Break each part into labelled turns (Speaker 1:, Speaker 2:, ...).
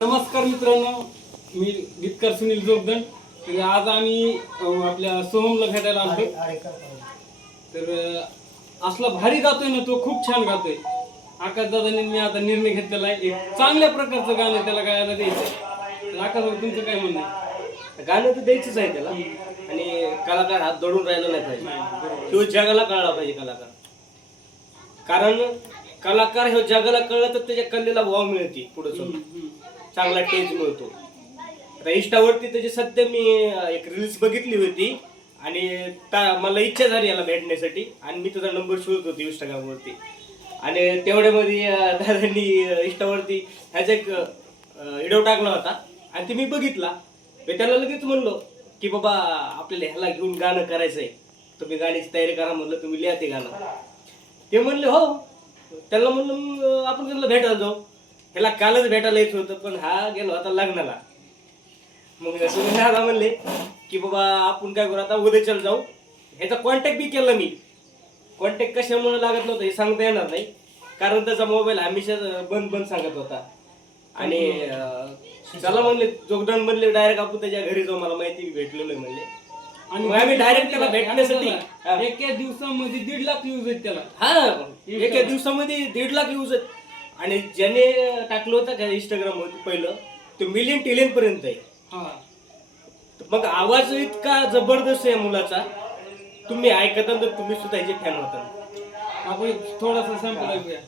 Speaker 1: नमस्कार मित्रांनो मी गीतकार सुनील जोगदंड तर आज आम्ही अं, आपल्या सोहमला भेटायला आलो तर अं, असला भारी गातोय ना तो खूप छान गातोय. आकाश दादाने मी आता निर्णय घेतलेला आहे. एक चांगल्या प्रकारचं गाणं त्याला गायला द्यायचं तर आकाश दादा तुमचं काय म्हणणं आहे?
Speaker 2: गाणं तर द्यायचंच आहे त्याला. आणि कलाकार हात दडून राहिला नाही पाहिजे. तो जगाला कळला पाहिजे कलाकार. कारण कलाकार हे जगाला कळलं तर त्याच्या कलेला वाव मिळते पुढे
Speaker 1: हम्म, हम्म.
Speaker 2: चांगला टेज मिळतो आता इंस्टावरती त्याची सध्या मी एक रील्स बघितली होती आणि ता- मला इच्छा झाली याला भेटण्यासाठी. आणि मी तुझा नंबर शोधत होती इंस्टाग्रामवरती आणि तेवढ्यामध्ये दादांनी इंस्टावरती ह्याचा एक व्हिडिओ टाकला होता. आणि ते मी बघितला. मी त्याला लगेच म्हणलो की बाबा आपल्याला ह्याला घेऊन गाणं करायचंय. तुम्ही गाण्याची तयारी करा म्हणलं तुम्ही लिहा ते गाणं. ते म्हणले हो. त्याला म्हणलं मग आपण त्यांना भेटायला जाऊ. ह्याला कालच भेटायला यायचं होतं पण हा गेलो आता लग्नाला. मग सुनील दादा म्हणले की बाबा आपण काय करू आता उद्याच्याला जाऊ. ह्याचा कॉन्टॅक्ट बी केला मी. कॉन्टॅक्ट कशामुळे लागत नव्हतं हे सांगता येणार नाही. कारण त्याचा मोबाईल हमेशा बंद बंद सांगत होता. आणि चला म्हणले जोगदान म्हणले डायरेक्ट आपण त्याच्या घरी जाऊ मला माहिती भेटलेलं म्हणले. मग आम्ही direct त्याला भेटण्यासाठी-.
Speaker 1: एका दिवसामध्ये दीड लाख व्ह्यूज आहेत त्याला.
Speaker 2: हा एका दिवसामध्ये दीड लाख यूज आणि ज्याने टाकलं होतं का इंस्टाग्राम वर पहिलं ते मिलियन टिलियन पर्यंत आहे.
Speaker 1: हा.
Speaker 2: मग आवाज इतका जबरदस्त आहे मुलाचा. तुम्ही ऐकता तर तुम्ही सुद्धा ह्याचे फॅन होता.
Speaker 1: आपण थोडासा सॅम्पल ऐकूया.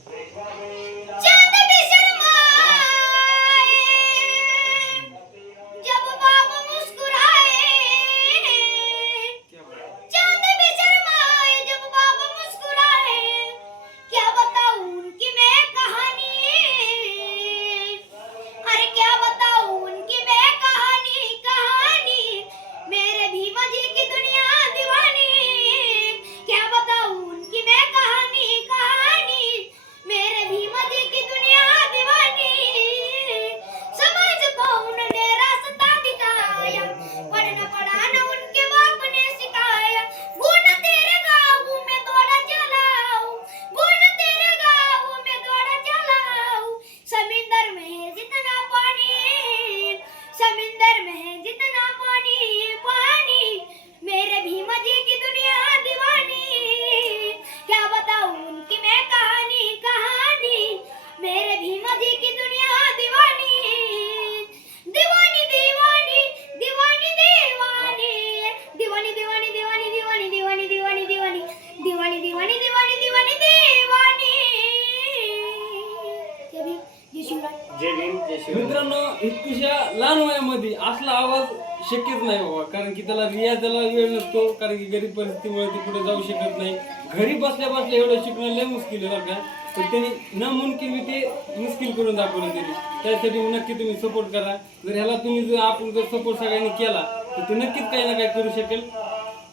Speaker 1: मित्रांनो इतकुशा लहान वयामध्ये असला आवाज शक्यच नाही बाबा कारण की त्याला रियाजाला वेळ नसतो कारण की गरीब परिस्थितीमुळे ते कुठे जाऊ शकत नाही. घरी बसल्या बसल्या एवढं शिकणं लय मुश्किल आहे बरं का. तर त्यांनी न मुमकिन मी ते मुश्किल करून दाखवलं त्यांनी त्यासाठी नक्की तुम्ही सपोर्ट करा. जर ह्याला तुम्ही जर आपण जर सपोर्ट सगळ्यांनी केला तर ते नक्कीच काही ना काही करू शकेल.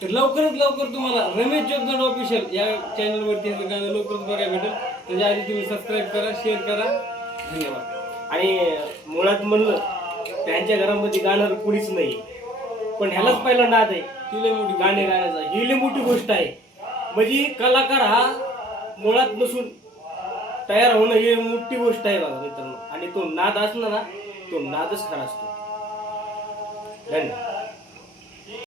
Speaker 1: तर लवकरात लवकर तुम्हाला रमेश जगदंड ऑफिशियल या चॅनलवरती ह्याचं गाणं लवकरच बघायला भेटेल त्याच्या आधी तुम्ही सबस्क्राईब करा शेअर करा. धन्यवाद.
Speaker 2: आणि मुळात म्हणलं त्यांच्या घरामध्ये गाणार कुणीच नाही. पण ह्यालाच पहिला नाद आहे
Speaker 1: लय मोठी
Speaker 2: गाणे गाण्याचा. ही लई मोठी गोष्ट आहे. म्हणजे कलाकार हा मुळात नसून तयार होणं ही मोठी गोष्ट आहे बघा मित्रांनो. आणि तो नाद असला ना तो नादच खरा असतो. धन्यवाद.